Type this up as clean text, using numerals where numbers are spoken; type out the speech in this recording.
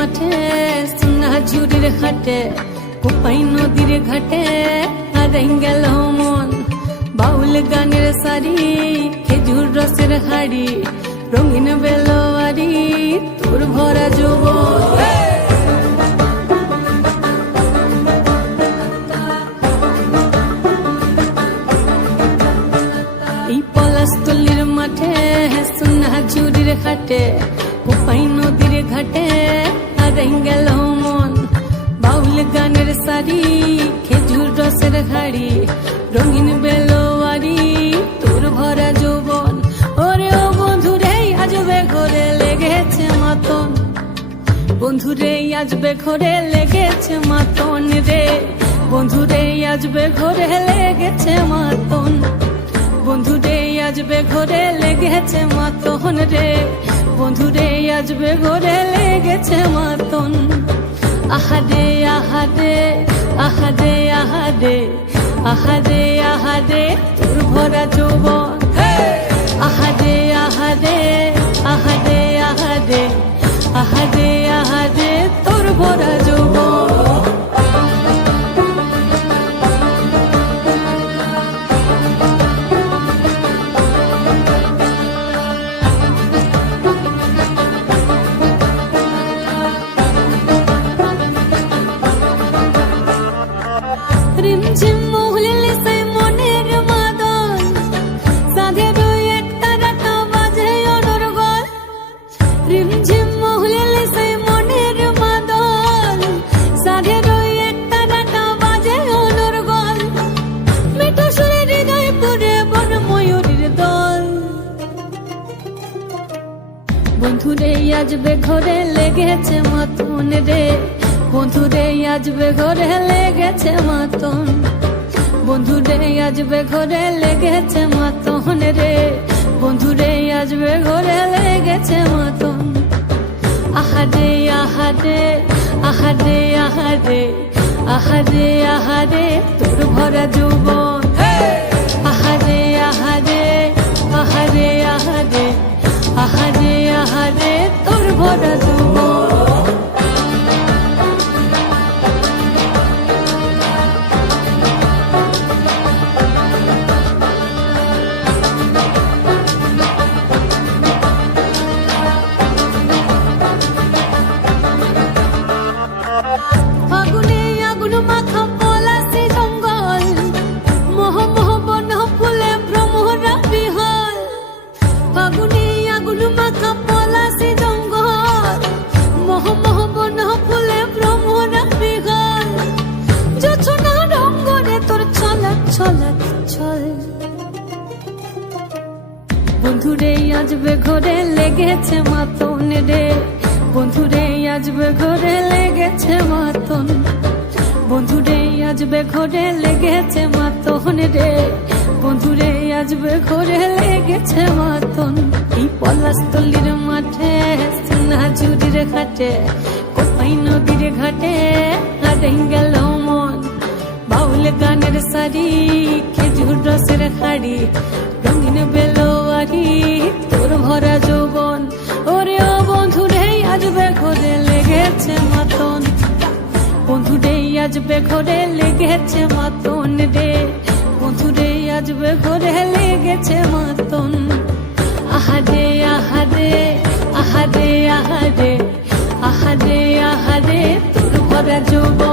মাঠে সোনা ঝুড়ির হাটে কোপাই নদীর ঘাটে হারাই গেল মন বাউল গানের সারি খেজুর রসের হাড়ি রঙিন বেলোয়ারি তোর ভরা যৌবন এই পলাশতলির মাঠে সোনা ঝুড়ির হাটে কোপাই নদীর ঘাটে হারাই গেল মন বাউল গানের সারি খেজুর রসের হাড়ি রঙিন বেলোয়ারি তোর ভরা যৌবন ওরে ও বন্ধুরে আজবে ঘরে লেগেছে মাতন বন্ধুরে আজবে ঘরে লেগেছে মাতন রে বন্ধুরে আজবে ঘরে লেগেছে মাতন বন্ধুরে আজবে ঘরে লেগেছে মাতন রে বন্ধুরে আজবে ঘরে লেগেছে মাতন আহারে আহারে আহারে আহারে আহারে আহারে তোর ভরা যৌবন আহারে আহারে আহারে আহারে আহারে আহারে তোর ভরা যৌবন রিমঝিম মহুলিলে সেই মনের মাদন সাধের এক তারাটা বাজে অনর্গল রিমঝিম মহুলিলে সেই মনের মাদন সাধের এক তারাটা বাজে অনর্গল মিঠু সুরে হৃদয় পুরে বন ময়ূরীর দল বন্ধুরে আজবে ঘরে লেগেছে মাতন রে বন্ধুরে আজবে ঘরে লেগেছে মাতন বন্ধুরে আজবে ঘরে লেগেছে মাতন রে বন্ধুরে আজবে ঘরে লেগেছে মাতন আহারে আহারে আহারে আহারে আহারে আহারে তোর ভরা যৌবন আহারে আহারে আহারে আহারে আহারে আহারে তোর ভরা যৌবন ফাগুনে আগুন মাখা পলাশি জঙ্গল মোহ মোহ বন ফুলে ভ্রমরা বিহল ফাগুনে আগুন মাখা পলাশি জঙ্গল মোহ মোহ বন ফুলে ভ্রমরা বিহল জোছনা রঙ্গরে তোর ছলক ছলক ছল বন্ধুরে আজবে ঘরে লেগেছে মাতন রে বন্ধুরে আজবে ঘরে লেগেছে মাতন বন্ধুরে আজবে ঘরে লেগেছে মাতন রে বন্ধুরে আজবে ঘরে লেগেছে মাতন এই পলাশতলির মাঠে সোনা ঝুড়ির ঘাটে কোপাই নদীর ঘাটে হারাই গেল মন বাউল গানের সারি খেজুর রসের হাড়ি রঙিন বেলোয়ারি তোর ভরা যৌবন ওরে ও বন্ধুরে আজবে ঘরে লেগেছে মাতন বন্ধুরে আজবে ঘরে লেগেছে মাতন রে বন্ধুরে আজবে ঘরে লেগেছে মাতন আহারে আহারে আহারে আহারে আহারে আহারে তোর ভরা যৌবন